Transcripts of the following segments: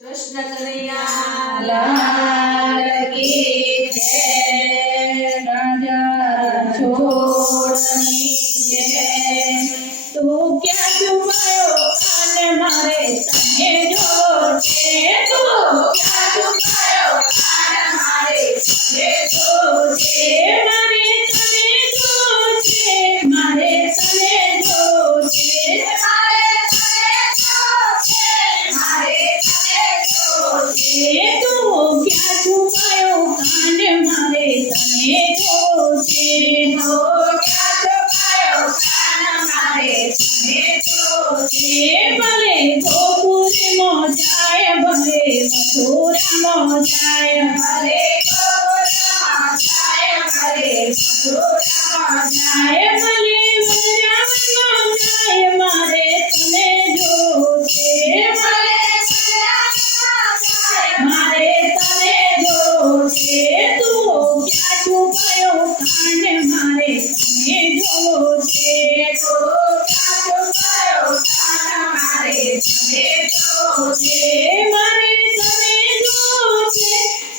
કૃષ્ણ કનૈયા લાલ કી જય, રાજા છોડની જય। તું ક્યાં છુપાયો કાન મારે તને જોવો છે, તું ક્યાં છુપાયો કાન મારે તને જોવો છે, મારે તને જોવો છે, મારે તને જોવો છે, મારે તને જોવો છે, મારે તને જોવો છે। તું ક્યાં છુપાયો કાન મારે તને જોવો છે, તું ક્યાં છુપાયો કાન મારે તને જોવો છે। ભલે ગોકુળમાં જાય, ભલે મથુરામાં જાય, ભલે ગોકુળમાં જાય, ભલે મથુરામાં જાય, ભલે વૃંદાવનમાં જાય, મારે તને જોવો છે, ભલે વૃંદાવનમાં જાય, મારે તને જોવો છે। તું ક્યાં છુપાયો કાન મારે તને જોવો છે, તું ક્યાં છુપાયો કાન મારે તને જોવો છે, મારે તને જોવો છે,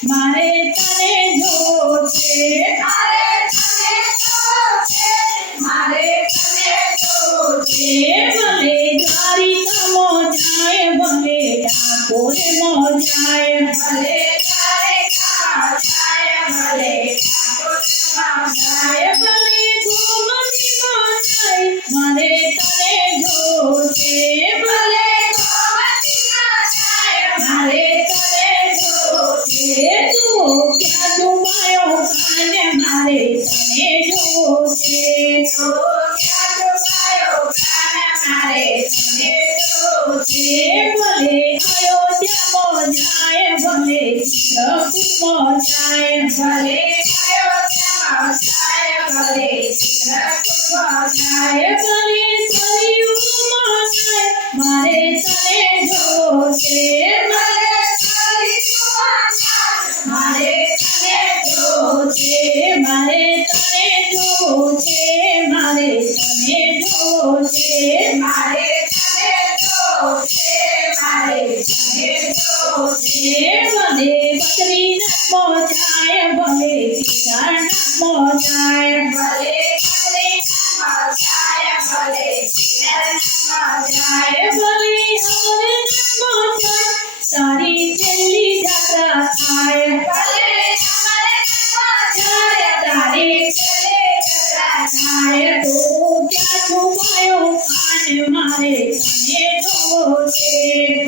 મારે તને જોવો છે, મારે તને જોવો છે, મારે તને જોવો છે। ભલે દ્વારિકામાં જાય, ભલે ડાકોરમાં જાય, ભલે દ્વારિકામાં જાય, ભલે ડાકોરમાં જાય, ભલે ગોમતીમાં જાય, મારે તને જોવો છે, ભલે ગોમતીમાં જાય, મારે તને જોવો છે। તું ક્યાં છુપાયો કાન મારે તને જોવો છે, તું ક્યાં છુપાયો કાન મારે તને જોવો છે। ભલે અયોધ્યામાં જાય, ભલે ચિત્રકૂટમાં જાય, ભલે અયોધ્યામાં જાય, ભલે ચિત્રકૂટમાં જાય, ભલે સરયુમાં જાય, મારે તને જોવો છે, ભલે સરયુમાં જાય, મારે તને જોવો છે, મારે તને જોવો છે, મારે તને જોવો છે, મારે તને જોવો છે, મારે તને જોવો છે। ભલે બદ્રીનાથમાં જાય, ભલે કેદારનાથમાં જાય, ભલે બદ્રીનાથમાં જાય, ભલે કેદારનાથમાં જાય, ભલે અમરનાથમાં જાય, તારી છેલ્લી જાત્રા થાય, ભલે અમરનાથમાં જાય, તારી છેલ્લી જાત્રા થાય। તું ક્યાં છુપાયો કાન મારે તને જોવો છે,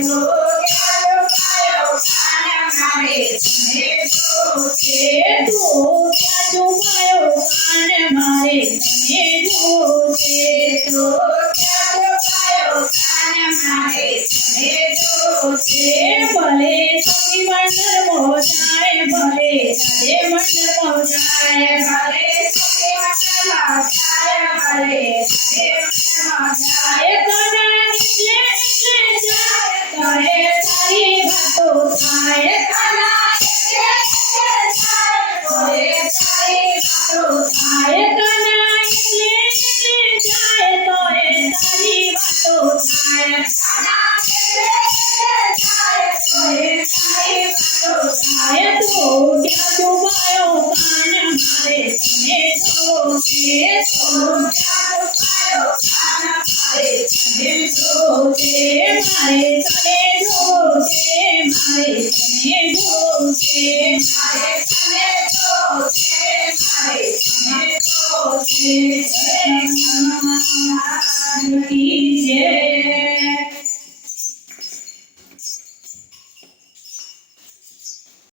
તું ક્યાં છુપાયો કાન મારે તને જોવો છે, તું ક્યાં છુપાયો કાન મારે તને જોવો છે, તું ક્યાં છુપાયો કાન મારે તને જોવો છે। ભલે સખી મંડળમાં જાય, ભલે રાધે મંડળમાં જાય, ભલે સખી મંડળમાં જાય, ભલે રાધે મંડળમાં જાય, કના એટલે જાય, કહે તારી વાતો થાય, કના એટલે જાય, કહે તારી વાતો થાય, કના એટલે જાય, તો એ તારી વાતો થાય, કના એટલે જાય, તો એ તારી વાતો થાય। તું ક્યાં છુપાયો કાન મારે તને જોવો છે, તું ક્યાં છુપાયો કાન મારે તને જોવો છે, મારે તને જોવો છે, મારે તને જોવો છે, મારે તને જોવો છે, મારે તને જોવો છે। જય કનૈયા કી જય।